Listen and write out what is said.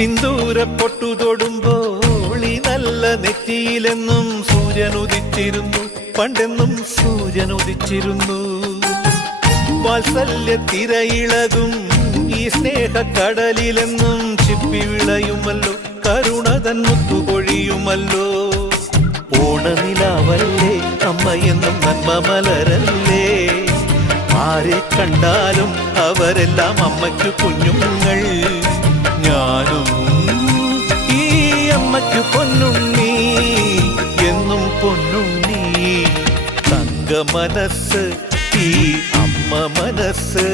സിന്ദൂര പൊട്ടു തൊടുമ്പോൾ ഈ നല്ല നെറ്റിയിലെന്നും സൂര്യൻ ഉദിച്ചിരുന്നു, പണ്ടെന്നും സൂര്യൻ ഉദിച്ചിരുന്നു. വാത്സല്യ തിരയിളകും ഈ സ്നേഹക്കടലിലെന്നും ചിപ്പി വിളയുമല്ലോ, കരുണതൻ മുത്തുപൊഴിയുമല്ലോ. ഓണനിലാവല്ലേ അമ്മയെന്നും നന്മ മലരല്ലേ, ആരെ കണ്ടാലും അവരെല്ലാം അമ്മയ്ക്കു കുഞ്ഞുങ്ങൾ. ഞാനും ഈ അമ്മയ്ക്കു പൊന്നുണ്ണി, എന്നും പൊന്നുണ്ണി. തങ്ക മനസ്സ് ഈ അമ്മ മനസ്സ്.